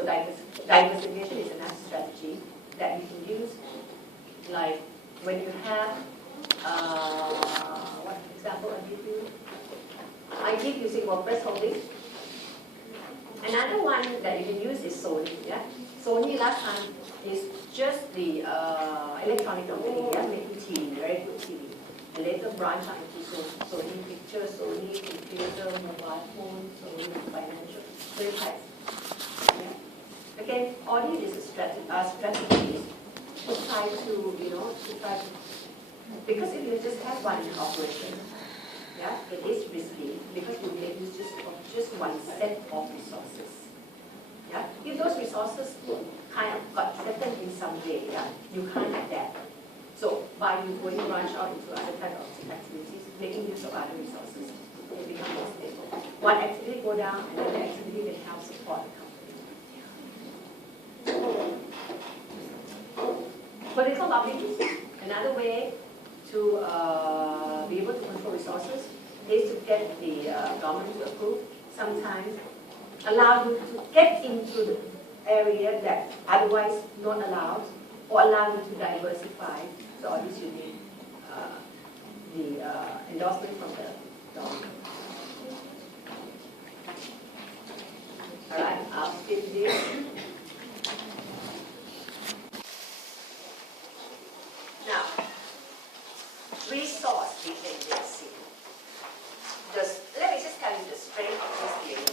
So diversification is another strategy that you can use. Like when you have, what example I give you? I keep using WordPress Holdings. Another one that you can use is Sony. Yeah, Sony last time is just the electronic company, yeah, making TV, very good TV. And later branch out into Sony Picture, Sony Computer, mobile phone, Sony Financial, three types. Yeah. Again, all these is strategies to try to, because if you just have one operation, yeah, it is risky because you may use just one set of resources. Yeah, if those resources kind of got threatened in some way, yeah, you can't adapt. So by you going branch out into other type of activities, making use of other resources, it becomes more stable. One activity go down, another activity will help support the company. Political lobbying, another way to be able to control resources is to get the government to approve. Sometimes allow you to get into the area that otherwise not allowed, or allow you to diversify. So all this you need the endorsement from the government. All right, I'll skip this. Now, resource dependency. Let me just tell you the strength of this theory.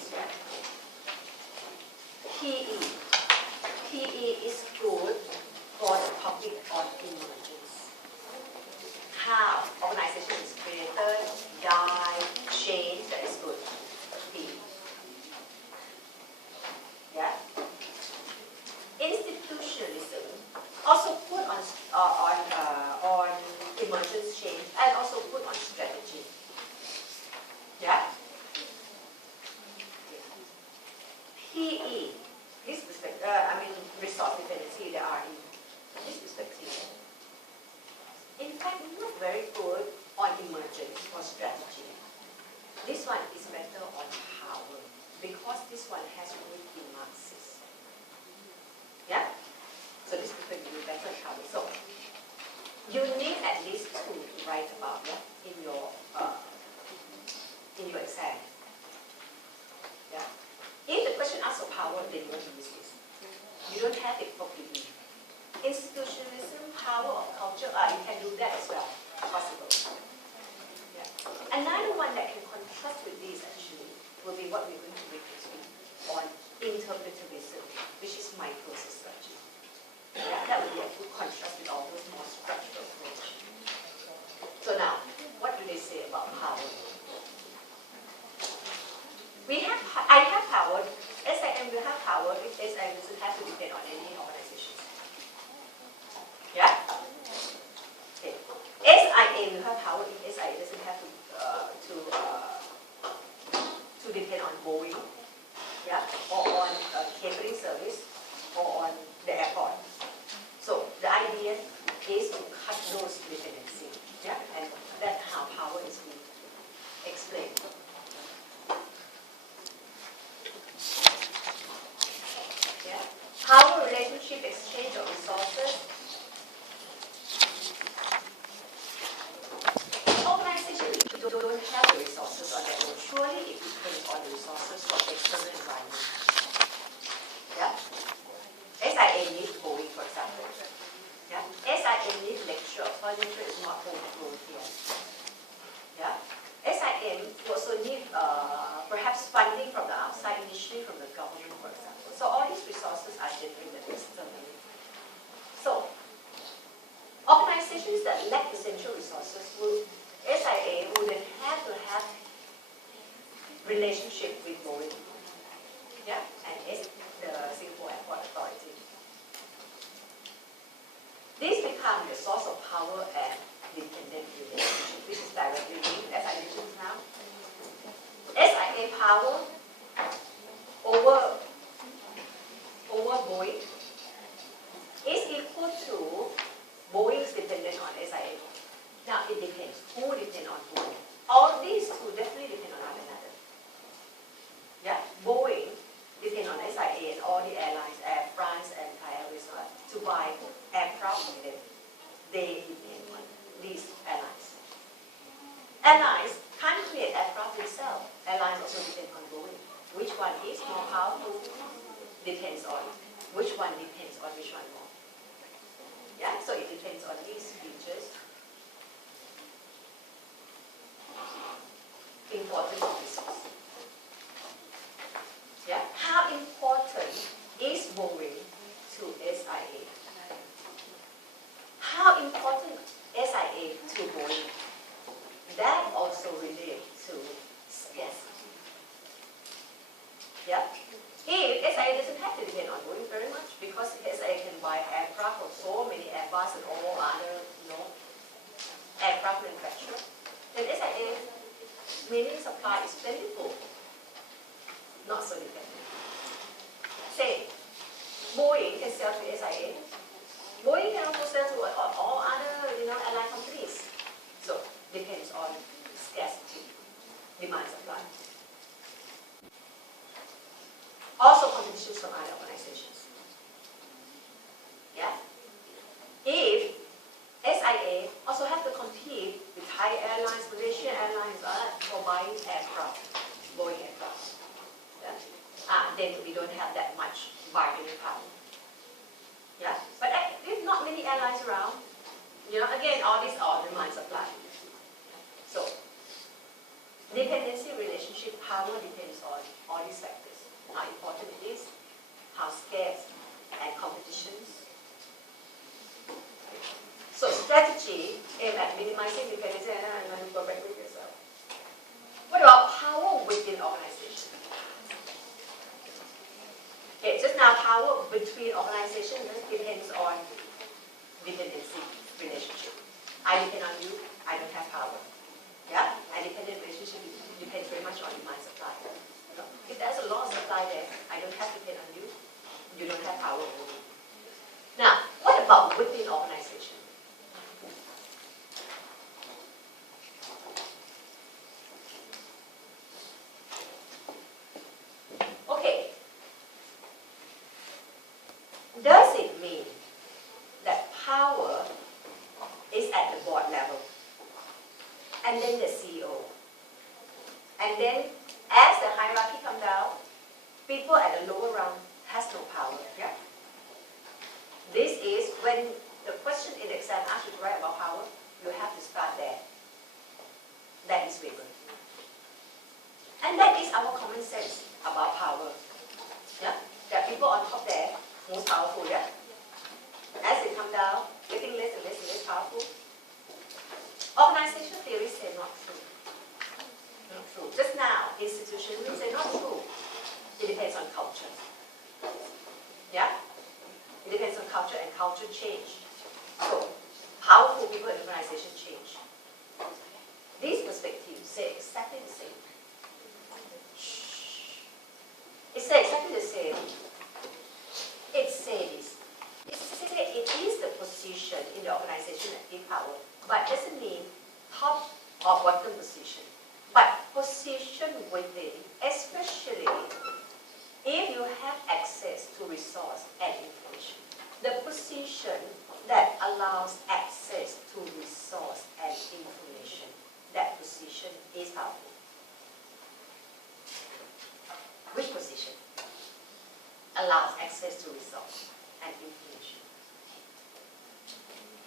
PE is good for the topic on emergence. How organization is created, die, change, that is good. PE. Yeah? Institutionalism also put on emergence change and also put on strategy. Yeah? PE, this perspective, resource dependency, the RE, this perspective. In fact, not very good on emergence or strategy. This one is better on power because this one has root in Marxism. Yeah? So this perspective is better power. So you need at least two to write about, yeah, in your exam. Yeah. If the question asks for power, then you want to use this. You don't have it for PE. Institutionalism, power of culture, you can do that as well. Possible. Yeah. Another one that can contrast with this actually will be what we're going to read next week on interpretivism, which is microstrategy. Yeah, that would be a good contrast with all those more structural approach. So now, what do they say about power? I have power. SIM will have power if SIM doesn't have to depend on any organization. Yeah? Okay. SIA will have power if SIA doesn't have to depend on Boeing, yeah, or on catering service, or on the airport. So the idea is to cut those dependencies. Yeah? And that's how power is being explained. Yeah? Power relationship exchange of resources. Organizations don't have the resources on their own. Surely it depends on the resources from the external environment. Yeah? SIA needs Boeing, for example. Yeah? SIA needs lecture. Furniture is not homegrown here. Yeah? SIM also need perhaps funding from the outside, initially from the government, for example. So all these resources are generated externally. So organizations that lack essential resources SIA wouldn't have to have relationship with Boeing. Yeah? And the Singapore Airport Authority. This becomes the source of power and dependent relationship, which is directly linked, as I mentioned now. SIA power over Boeing is equal to Boeing's dependence on SIA. Now it depends. Who depends on who? All these two definitely depend on one another. Yeah, Boeing depends on SIA and all the airlines. is more powerful? Depends on which one depends on which one more. Yeah, so it depends on these features. Important resource. Yeah, how important is Boeing to SIA? How important SIA to Boeing? That also relates to scarcity. Yeah. If SIA doesn't have to depend on Boeing very much because SIA can buy aircraft from so many Airbus and all other, aircraft manufacturers, then SIA meaning supply is plentiful, not so dependent. Say, Boeing can sell to SIA. Boeing can also sell to all other, airline companies. So depends on scarcity, demand, supply. Also competition from other organizations. Yeah? If SIA also have to compete with Thai Airlines, Malaysian Airlines for buying aircraft, Boeing aircraft, yeah? Then we don't have that much bargaining power. Yeah? But if not many airlines around, again, all these are demand supply. So, dependency relationship power depends on all these factors. How important it is, how scarce, and competitions. So strategy aimed at minimizing dependency and go back with yourself. What about power within organization? Okay, just now power between organizations depends on dependency relationship. I depend on you, I don't have power. Yeah? A dependent relationship depends very much on demand supply. If there's a lot of supply there, I don't have to depend on you, you don't have power over me. Now, what about within organization? Okay. Does it mean that power is at the board level? And then the CEO? And then as the hierarchy comes down, people at the lower round has no power. Yeah? This is when the question in the exam asks you to write about power, you have to start there. That is Weber. And that is our common sense about power. Yeah? There are people on top there, most powerful, yeah? As they come down, getting less and less and less powerful. Organization theories say not true. Not true. Just now, institutions say not true. It depends on culture. Yeah? It depends on culture and culture change. So, powerful people in organization change. These perspectives say exactly the same. It says exactly the same. It says it is the position in the organization that gives power, but doesn't mean top or bottom position, but position within, especially if you have access to resource and information. The position that allows access to resource and information, that position is powerful. Which position allows access to resource and information?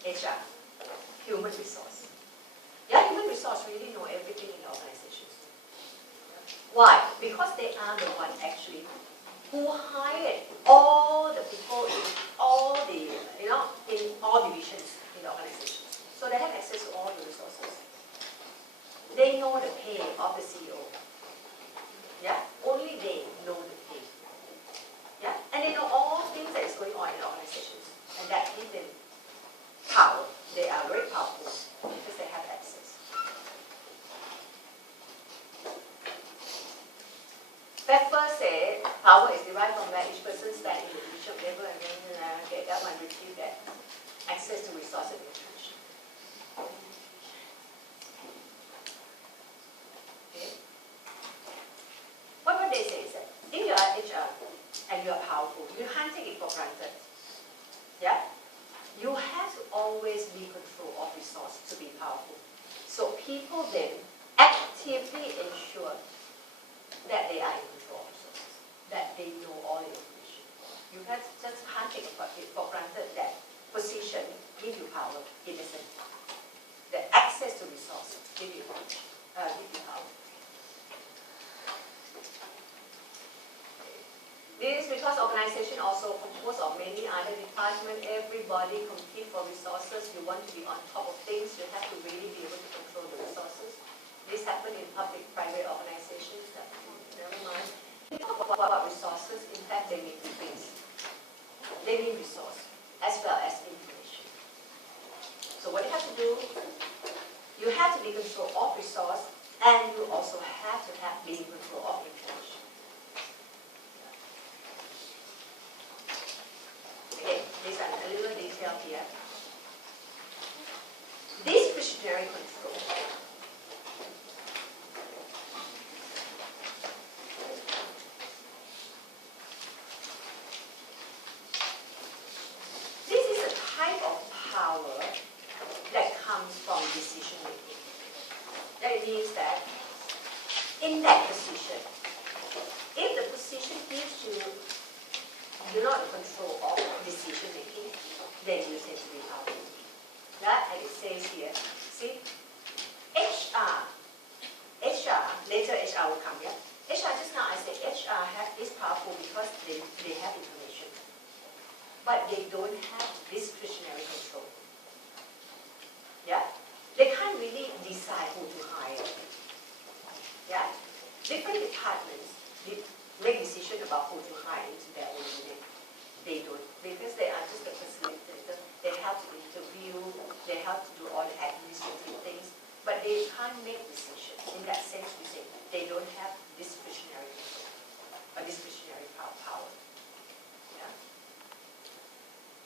HR, human resource. Yeah, human resource really know everything in organizations. Why? Because they are the ones actually who hired all the people in all the, in all divisions in the organizations. So they have access to all the resources. They know the pay of the CEO. Yeah, only they know the pay. Yeah, and they know all things that is going on in the organizations, and that gives them power. They are very powerful because they have access. Pepper said power is derived from where each person stands in the position of labor, and then get that one retrieve that access to resource and information. Okay. What they say is that if you are HR and you are powerful, you can't take it for granted. Yeah? You have to always be in control of resource to be powerful. So people then actively ensure that they are in control of resources. all the information. You just can't take it for granted that position give you power. It doesn't. The access to resources give you power. This is because organization also composed of many other departments. Everybody compete for resources. You want to be on top of things. You have to really be able to control the resources. This happens in public-private organizations. Never mind. When you talk about resources, in fact, they mean two things. They mean resource as well as information. So what you have to do, you have to be in control of resource, and you also have to be in control of information. Okay, these are a little detail here. Discretionary control. This is a type of power that comes from decision making. That means that in that position, if the position gives you, you're not in control of decision making, then you tend to be powerful. That, and it says here, see, HR, later HR will come here. HR, just now I said HR is powerful because they have information, but they don't have discretionary control. Yeah, they can't really decide who to hire. Yeah, different departments make decisions about who to hire into their own unit. They don't, because they are just a facilitator. They have to interview, they have to do all the administrative things, but they can't make decisions. In that sense, we say they don't have discretionary control.